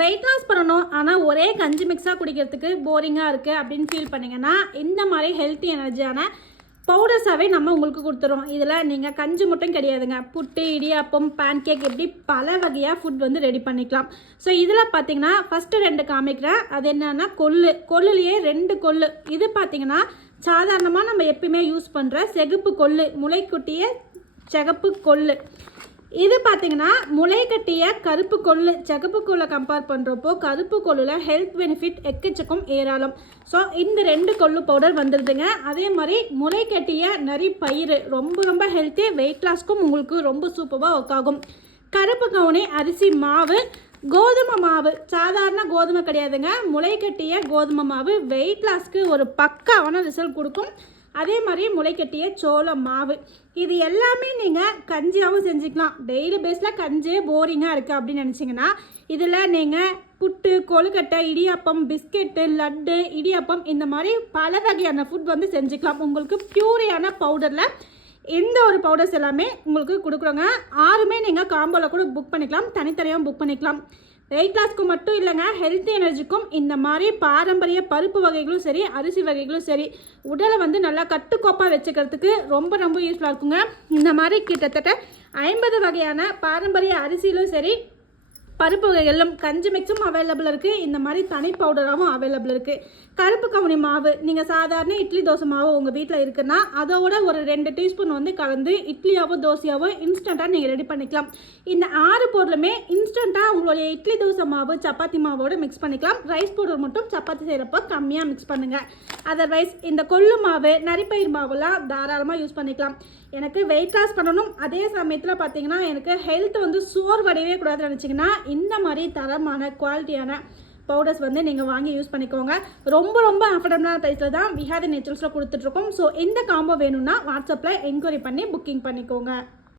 Weight loss பண்ணணும் ஆனால் ஒரே கஞ்சி மிக்ஸாக குடிக்கிறதுக்கு போரிங்காக இருக்குது அப்படின்னு ஃபீல் பண்ணிங்கன்னா இந்த மாதிரி ஹெல்த்தி எனர்ஜியான பவுடர்ஸாகவே நம்ம உங்களுக்கு கொடுத்துறோம். இதில் நீங்கள் கஞ்சி மட்டும் கிடையாதுங்க, புட்டு, இடியாப்பம், பேன்கேக் இப்படி பல வகையாக ஃபுட் வந்து ரெடி பண்ணிக்கலாம். ஸோ இதில் பார்த்தீங்கன்னா ஃபஸ்ட்டு 2 காமிக்கிறேன். அது என்னென்னா கொள்ளுலேயே 2 கொள்ளு. இது பார்த்தீங்கன்னா சாதாரணமாக நம்ம எப்பயுமே யூஸ் பண்ணுற செகப்பு கொள்ளு, முளைக்குட்டிய சிகப்பு கொள்ளு. இது பார்த்தீங்கன்னா முளை கட்டிய கருப்பு கொள்ளு. சிகப்பு கொள்ளை கம்பேர் பண்ணுறப்போ கருப்பு கொள்ளில் ஹெல்த் பெனிஃபிட் எக்கச்சக்கம் ஏராளம். ஸோ இந்த 2 கொள்ளு பவுடர் வந்துடுதுங்க. அதே மாதிரி முளை கட்டிய நரி பயிறு ரொம்ப ஹெல்த்தி, வெயிட் லாஸ்க்கும் உங்களுக்கு ரொம்ப சூப்பராக ஒர்க் ஆகும். கருப்பு கவுனி அரிசி மாவு, கோதுமை மாவு, சாதாரண கோதுமை கிடையாதுங்க, முளை கட்டிய கோதுமை மாவு வெயிட் லாஸ்க்கு ஒரு பக்காவான ரிசல்ட் கொடுக்கும். அதே மாதிரி முளைக்கட்டிய சோள மாவு. இது எல்லாமே நீங்கள் கஞ்சியாகவும் செஞ்சுக்கலாம். டெய்லி பேஸில் கஞ்சியே போரிங்காக இருக்குது அப்படின்னு நினச்சிங்கன்னா இதில் நீங்கள் புட்டு, கொழுக்கட்டை, இடியாப்பம், பிஸ்கெட்டு, லட்டு, இடியாப்பம் இந்த மாதிரி பல வகையான ஃபுட் வந்து செஞ்சுக்கலாம். உங்களுக்கு பியூரியான பவுடரில் எந்த ஒரு பவுடர்ஸ் எல்லாமே உங்களுக்கு கொடுக்குறோங்க. 6மே நீங்கள் காம்போவில் கூட புக் பண்ணிக்கலாம், தனித்தனியாக புக் பண்ணிக்கலாம். வெயிட் லாஸ்க்கு மட்டும் இல்லைங்க, ஹெல்த்தி எனர்ஜிக்கும் இந்த மாதிரி பாரம்பரிய பருப்பு வகைகளும் சரி, அரிசி வகைகளும் சரி, உடலை வந்து நல்லா கட்டுக்கோப்பாக வச்சுக்கிறதுக்கு ரொம்ப யூஸ்ஃபுல்லாக இருக்குங்க. இந்த மாதிரி கிட்டத்தட்ட 50 வகையான பாரம்பரிய அரிசியிலும் சரி, பருப்பு வகைகளும் கஞ்சி மிக்ஸும் அவைலபிள் இருக்குது. இந்த மாதிரி தனி பவுடராகவும் அவைலபிள் இருக்குது. கருப்பு கவுனி மாவு, நீங்கள் சாதாரண இட்லி தோசை மாவு உங்கள் வீட்டில் இருக்குன்னா அதோட ஒரு 2 டீஸ்பூன் வந்து கலந்து இட்லியாவோ தோசையாவோ இன்ஸ்டண்ட்டாக நீங்கள் ரெடி பண்ணிக்கலாம். இந்த 6 பொருளுமே இன்ஸ்டண்ட்டாக உங்களுடைய இட்லி தோசை மாவு, சப்பாத்தி மாவோடு மிக்ஸ் பண்ணிக்கலாம். ரைஸ் பவுடர் மட்டும் சப்பாத்தி செய்கிறப்போ கம்மியாக மிக்ஸ் பண்ணுங்கள். அதர்வைஸ் இந்த கொள்ளு மாவு, நரிப்பயிர் மாவுலாம் தாராளமாக யூஸ் பண்ணிக்கலாம். எனக்கு வெயிட் லாஸ் பண்ணணும், அதே சமயத்தில் பார்த்தீங்கன்னா எனக்கு ஹெல்த் வந்து சோர்வடையவே கூடாதுன்னு நினச்சிங்கன்னா இந்த மாதிரி தரமான குவாலிட்டியான பவுடர்ஸ் வந்து நீங்கள் வாங்கி யூஸ் பண்ணிக்கோங்க. ரொம்ப அஃபோர்டபுளான ப்ரைஸில் தான் விஹாதி நேச்சுரல்ஸில் கொடுத்துட்ருக்கோம். ஸோ இந்த காம்போ வேணும்னா வாட்ஸ்அப்பில் என்கொயரி பண்ணி புக்கிங் பண்ணிக்கோங்க.